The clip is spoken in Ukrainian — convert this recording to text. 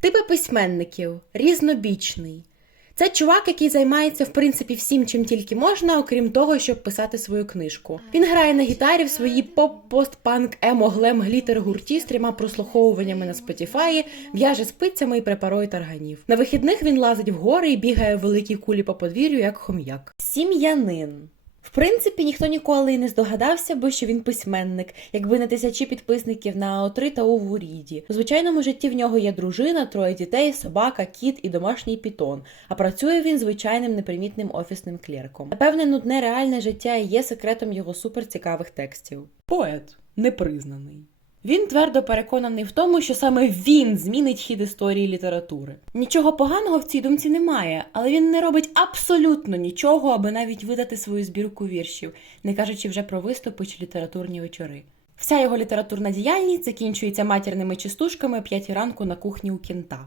Типи письменників різнобічний. Це чувак, який займається в принципі всім, чим тільки можна, окрім того, щоб писати свою книжку. Він грає на гітарі в своїй поп-пост-панк емо глем глітер гурті з трьома прослуховуваннями на Спотіфаї, в'яже спицями і препарує тарганів. На вихідних він лазить в гори і бігає в великій кулі по подвір'ю, як хом'як. Сім'янин. В принципі, ніхто ніколи і не здогадався би, що він письменник, якби не тисячі підписників на О3 та у Ріді. У звичайному житті в нього є дружина, троє дітей, собака, кіт і домашній пітон. А працює він звичайним непримітним офісним клерком. Напевне, нудне реальне життя і є секретом його суперцікавих текстів. Поет непризнаний. Він твердо переконаний в тому, що саме він змінить хід історії літератури. Нічого поганого в цій думці немає, але він не робить абсолютно нічого, аби навіть видати свою збірку віршів, не кажучи вже про виступи чи літературні вечори. Вся його літературна діяльність закінчується матірними частушками о п'ятій ранку на кухні у кінта.